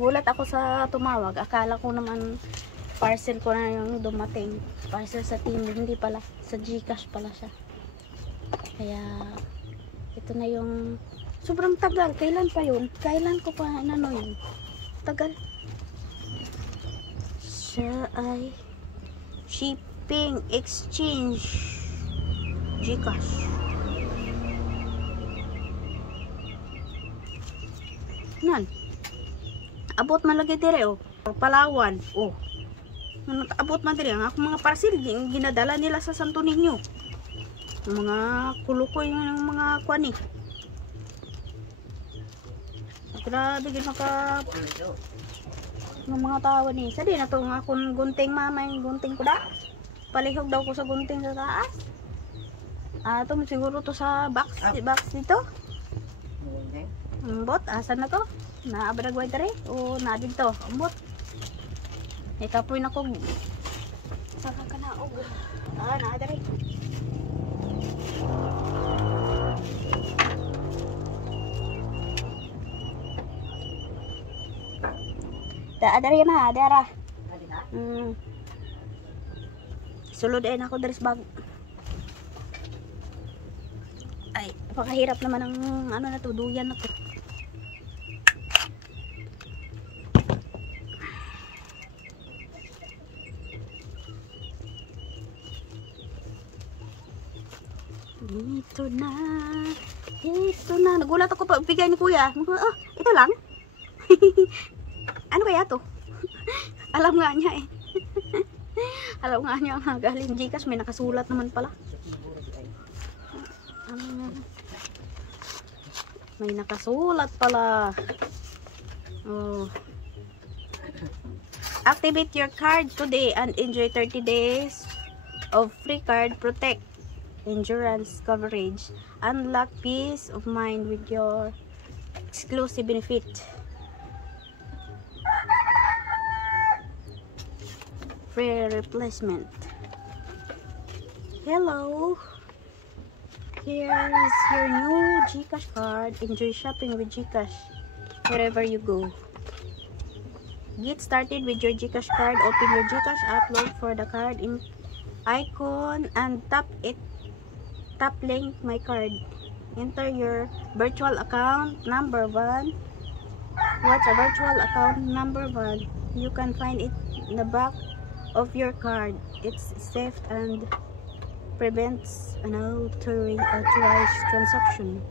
Nagulat ako sa tumawag. Akala ko naman parcel ko na yung dumating. Parcel sa team, hindi pala. Sa GCash pala siya. Kaya, ito na yung sobrang tagal. Kailan pa yun? Kailan ko pa ano yun? Tagal. Siya ay shipping exchange GCash. Nan. Abot man lagi dire oh. Palawan. Oh. Abot man dire ang akong mga parcel ginadala nila sa Santo Niño. Mga kulukoy ng mga kwani. Grabe gid maka ng mga tao ni. Sa di na to nga akong gunting mama yung gunting ko da. Palihog daw ko sa gunting sa taas. To siguro to sa box dito. Ambot, asan na to? Naabaragway dere o na dito? Ambot. Ikapoy na ko. Saka ka na og. Na dere. Dere na, dara. Sulod ay nako dere sa bag. Ay, pakahirap naman ang ano na to, duyan na to. Ito na. Ito na. Nagulat ako pa bigay ni kuya. Oh, ito lang. Ano kaya to? Alam nga niya eh. Alam nga niya nga galing GCash. May nakasulat naman pala. May nakasulat pala. Oh. Activate your card today and enjoy 30 days of free card protect. Insurance coverage. Unlock peace of mind with your exclusive benefit. Free replacement. Hello. Here's your new GCash card. Enjoy shopping with GCash wherever you go. Get started with your GCash card. Open your GCash app, look for the card in icon and tap it. Tap link my card. Enter your virtual account number 1. What's a virtual account number 1? You can find it in the back of your card. It's safe and prevents an unauthorized transaction.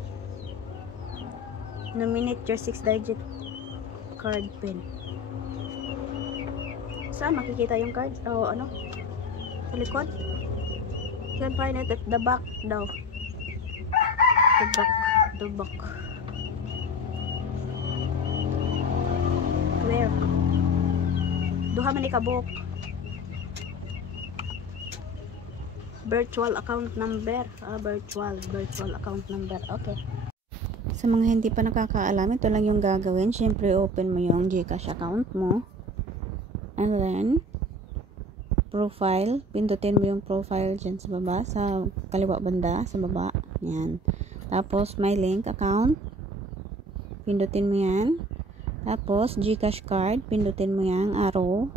Nominate your 6-digit card pin. Saan makikita yung card? O ano? Sa likod? You can find it at the back daw. The back. Where? Duha man ikabuk. Virtual account number. Virtual account number. Okay. Sa mga hindi pa nakakaalam, ito lang yung gagawin. Siyempre, open mo yung GCash account mo. And then, profile. Pindutin mo yung profile dyan sa baba. Sa kaliwa banda. Sa baba. Yan. Tapos, my link account. Pindutin mo yan. Tapos, GCash card. Pindutin mo yan. Arrow.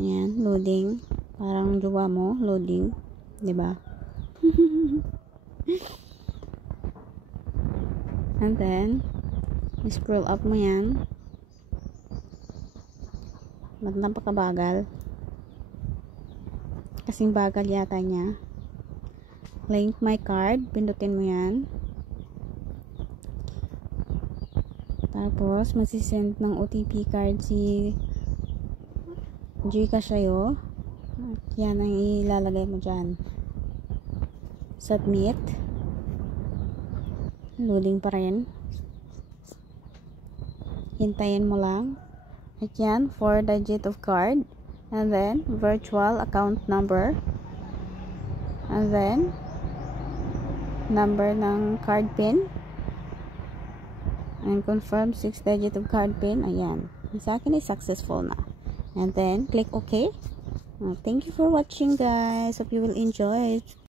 Yan. Loading. Parang jowa mo. Loading. Diba? And then, scroll up mo yan. Ba't napakabagal? Kasing bagal yata niya. Link my card. Pindutin mo yan. Tapos, magsisend ng OTP card si GCash sa'yo. Yan ang ilalagay mo dyan. Submit. Loading pa rin. Hintayin mo lang. At yan, 4-digit of card. And then, virtual account number. And then, number ng card pin. And confirm 6-digit of card pin. Ayan. Sa akin is successful na. And then, click OK. Thank you for watching, guys. Hope you will enjoy it.